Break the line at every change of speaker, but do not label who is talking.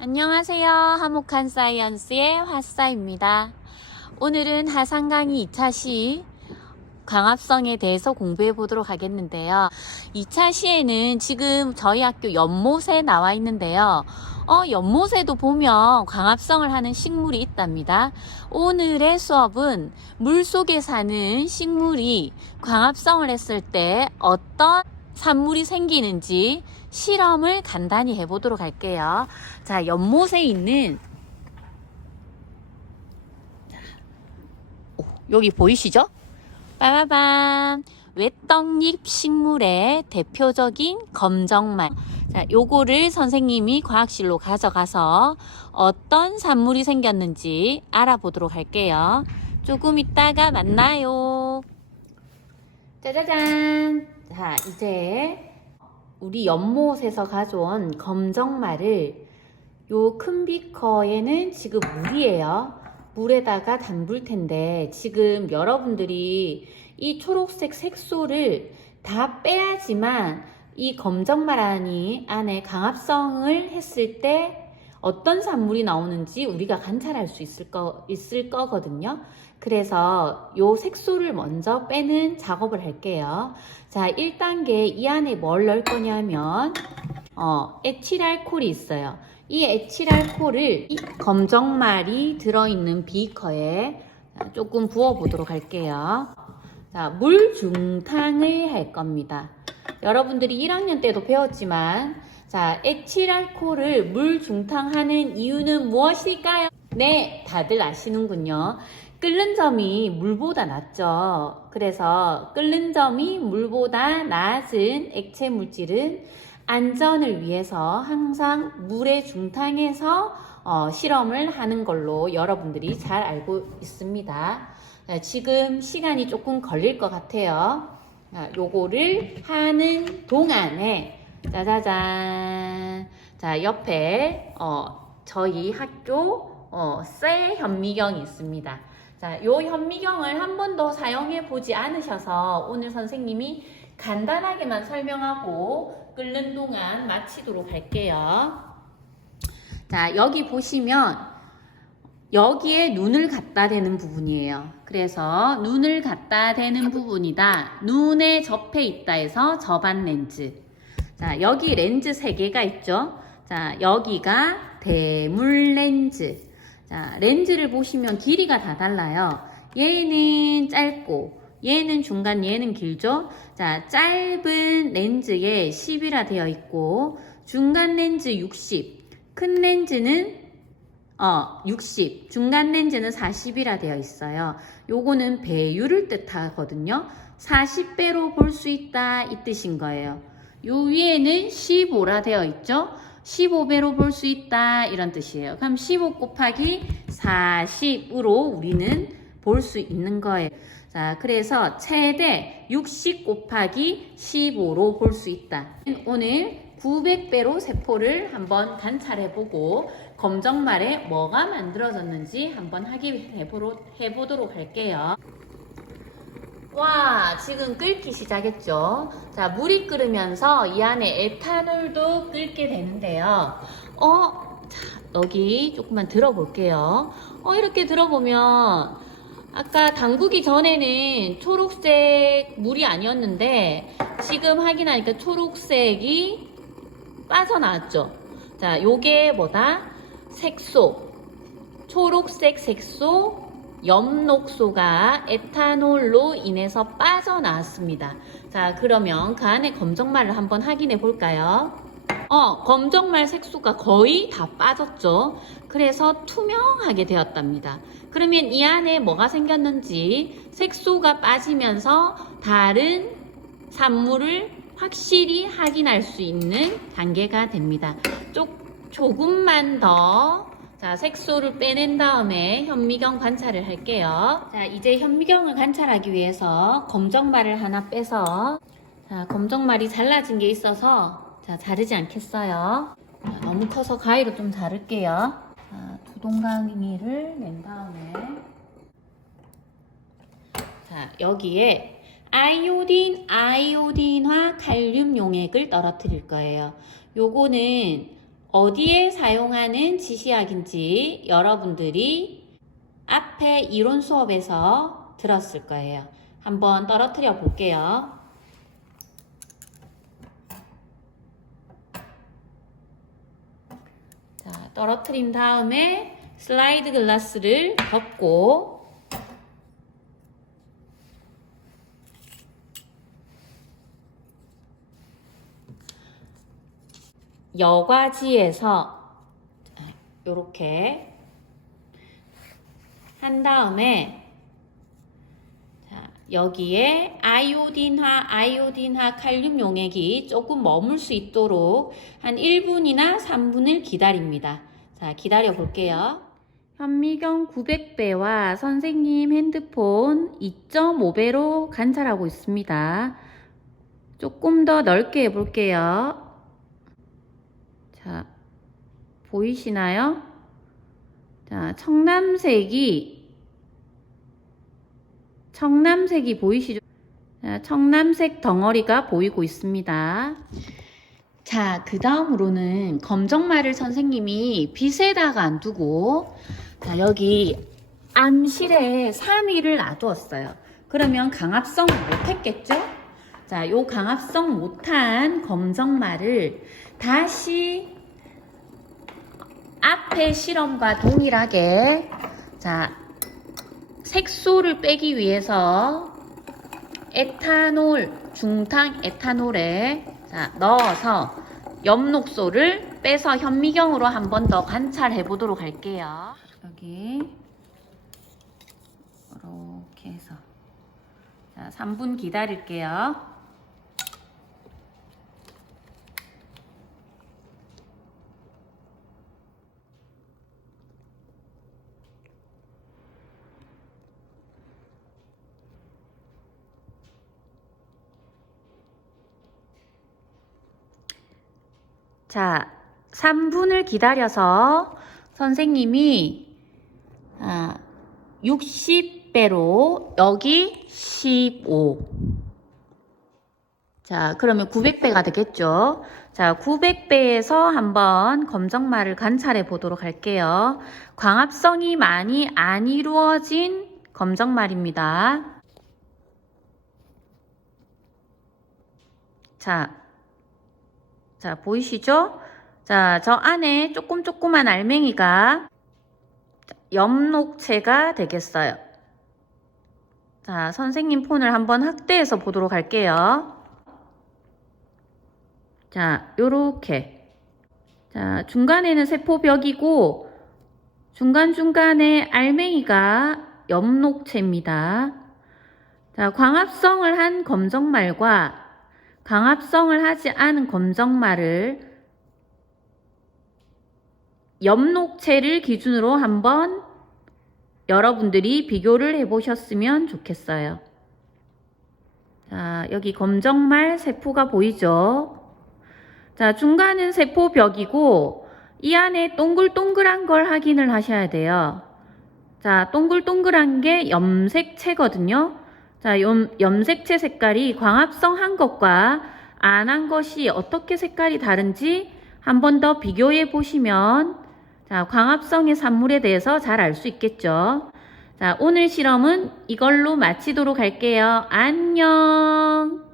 안녕하세요. 화목한 사이언스의 화사입니다. 오늘은 하산강이 2차 시 광합성에 대해서 공부해 보도록 하겠는데요. 2차 시에는 지금 저희 학교 연못에 나와 있는데요. 어, 연못에도 보면 광합성을 하는 식물이 있답니다. 오늘의 수업은 물 속에 사는 식물이 광합성을 했을 때 어떤 산물이 생기는지 실험을 간단히 해보도록 할게요. 자, 연못에 있는 여기 보이시죠? 빠바밤 외떡잎 식물의 대표적인 검정말. 자, 요거를 선생님이 과학실로 가져가서 어떤 산물이 생겼는지 알아보도록 할게요. 조금 있다가 만나요. 짜자잔. 자, 이제 우리 연못에서 가져온 검정말을 요 큰 비커에는 지금 물이에요. 물에다가 담글 텐데 지금 여러분들이 이 초록색 색소를 다 빼야지만 이 검정말 안이 안에 강합성을 했을 때 어떤 산물이 나오는지 우리가 관찰할 수 있을 거 있을 거거든요. 그래서 요 색소를 먼저 빼는 작업을 할게요. 자, 1단계 이 안에 뭘 넣을 거냐면 어, 에틸알콜이 있어요. 이 에틸알콜을 이 검정말이 들어있는 비커에 자, 조금 부어보도록 할게요. 자, 물 중탕을 할 겁니다. 여러분들이 1학년 때도 배웠지만 자, 에틸알콜을 물 중탕하는 이유는 무엇일까요? 네, 다들 아시는군요. 끓는 점이 물보다 낫죠. 그래서 끓는 점이 물보다 낮은 액체 물질은 안전을 위해서 항상 물에 중탕해서 어, 실험을 하는 걸로 여러분들이 잘 알고 있습니다. 자, 지금 시간이 조금 걸릴 것 같아요. 자, 요거를 하는 동안에 짜자잔. 자, 옆에 어, 저희 학교 어, 쇠 현미경이 있습니다. 자, 요 현미경을 한 번도 사용해 보지 않으셔서 오늘 선생님이 간단하게만 설명하고 끓는 동안 마치도록 할게요. 자, 여기 보시면 여기에 눈을 갖다 대는 부분이에요. 그래서 눈을 갖다 대는 부분이다. 눈에 접해 있다 해서 접안 렌즈. 자, 여기 렌즈 3개가 있죠. 자, 여기가 대물 렌즈. 자, 렌즈를 보시면 길이가 다 달라요. 얘는 짧고, 얘는 중간, 얘는 길죠? 자, 짧은 렌즈에 10이라 되어 있고, 중간 렌즈 60, 큰 렌즈는 어, 60, 중간 렌즈는 40이라 되어 있어요. 요거는 배율을 뜻하거든요. 40배로 볼 수 있다 이 뜻인 거예요. 요 위에는 15라 되어 있죠. 15배로 볼 수 있다 이런 뜻이에요. 그럼 15 곱하기 40으로 우리는 볼 수 있는 거예요. 자, 그래서 최대 60 곱하기 15로 볼 수 있다. 오늘 900배로 세포를 한번 관찰해보고 검정말에 뭐가 만들어졌는지 한번 확인해보도록 할게요. 와, 지금 끓기 시작했죠? 자, 물이 끓으면서 이 안에 에탄올도 끓게 되는데요. 어, 자, 여기 조금만 들어볼게요. 어, 이렇게 들어보면 아까 담그기 전에는 초록색 물이 아니었는데 지금 확인하니까 초록색이 빠져나왔죠. 자, 요게 뭐다? 색소. 초록색 색소, 엽록소가 에탄올로 인해서 빠져나왔습니다. 자, 그러면 그 안에 검정말을 한번 확인해 볼까요? 어, 검정말 색소가 거의 다 빠졌죠. 그래서 투명하게 되었답니다. 그러면 이 안에 뭐가 생겼는지 색소가 빠지면서 다른 산물을 확실히 확인할 수 있는 단계가 됩니다. 조, 조금만 더 자, 색소를 빼낸 다음에 현미경 관찰을 할게요. 자, 이제 현미경을 관찰하기 위해서 검정말을 하나 빼서 자, 검정말이 잘라진 게 있어서 자, 자르지 않겠어요. 자, 너무 커서 가위로 좀 자를게요. 자, 두 동강이를 낸 다음에 자, 여기에 아이오딘, 아이오딘화 칼륨 용액을 떨어뜨릴 거예요. 요거는 어디에 사용하는 지시약인지 여러분들이 앞에 이론 수업에서 들었을 거예요. 한번 떨어뜨려 볼게요. 자, 떨어뜨린 다음에 슬라이드 글라스를 덮고 여과지에서 이렇게 한 다음에 자, 여기에 아이오딘화, 아이오딘화 칼륨 용액이 조금 머물 수 있도록 한 1분이나 3분을 기다립니다. 자, 기다려 볼게요. 현미경 900배와 선생님 핸드폰 2.5배로 관찰하고 있습니다. 조금 더 넓게 해볼게요. 자, 보이시나요? 자, 청남색이, 청남색이 보이시죠? 자, 청남색 덩어리가 보이고 있습니다. 자, 그 다음으로는 검정말을 선생님이 빛에다가 안 두고, 자, 여기 암실에 3일을 놔두었어요. 그러면 강압성 못했겠죠? 자, 요 강압성 못한 검정말을 다시 앞의 실험과 동일하게 자 색소를 빼기 위해서 에탄올 중탕 에탄올에 자, 넣어서 엽록소를 빼서 현미경으로 한 번 더 관찰해 보도록 할게요. 여기 이렇게 해서 자 3분 기다릴게요. 자, 3분을 기다려서 선생님이 아, 60배로 여기 15. 자, 그러면 900배가 되겠죠. 자, 900배에서 한번 검정말을 관찰해 보도록 할게요. 광합성이 많이 안 이루어진 검정말입니다. 자, 자, 보이시죠? 자, 저 안에 조금 조그만 알맹이가 엽록체가 되겠어요. 자, 선생님 폰을 한번 확대해서 보도록 할게요. 자, 요렇게. 자, 중간에는 세포벽이고, 중간중간에 알맹이가 엽록체입니다. 자, 광합성을 한 검정말과 강합성을 하지 않은 검정말을 엽록체를 기준으로 한번 여러분들이 비교를 해보셨으면 좋겠어요. 자, 여기 검정말 세포가 보이죠? 자, 중간은 세포벽이고 이 안에 동글동글한 걸 확인을 하셔야 돼요. 자, 동글동글한 게 염색체거든요. 자, 염, 염색체 색깔이 광합성 한 것과 안 한 것이 어떻게 색깔이 다른지 한 번 더 비교해 보시면 자, 광합성의 산물에 대해서 잘 알 수 있겠죠. 자, 오늘 실험은 이걸로 마치도록 할게요. 안녕!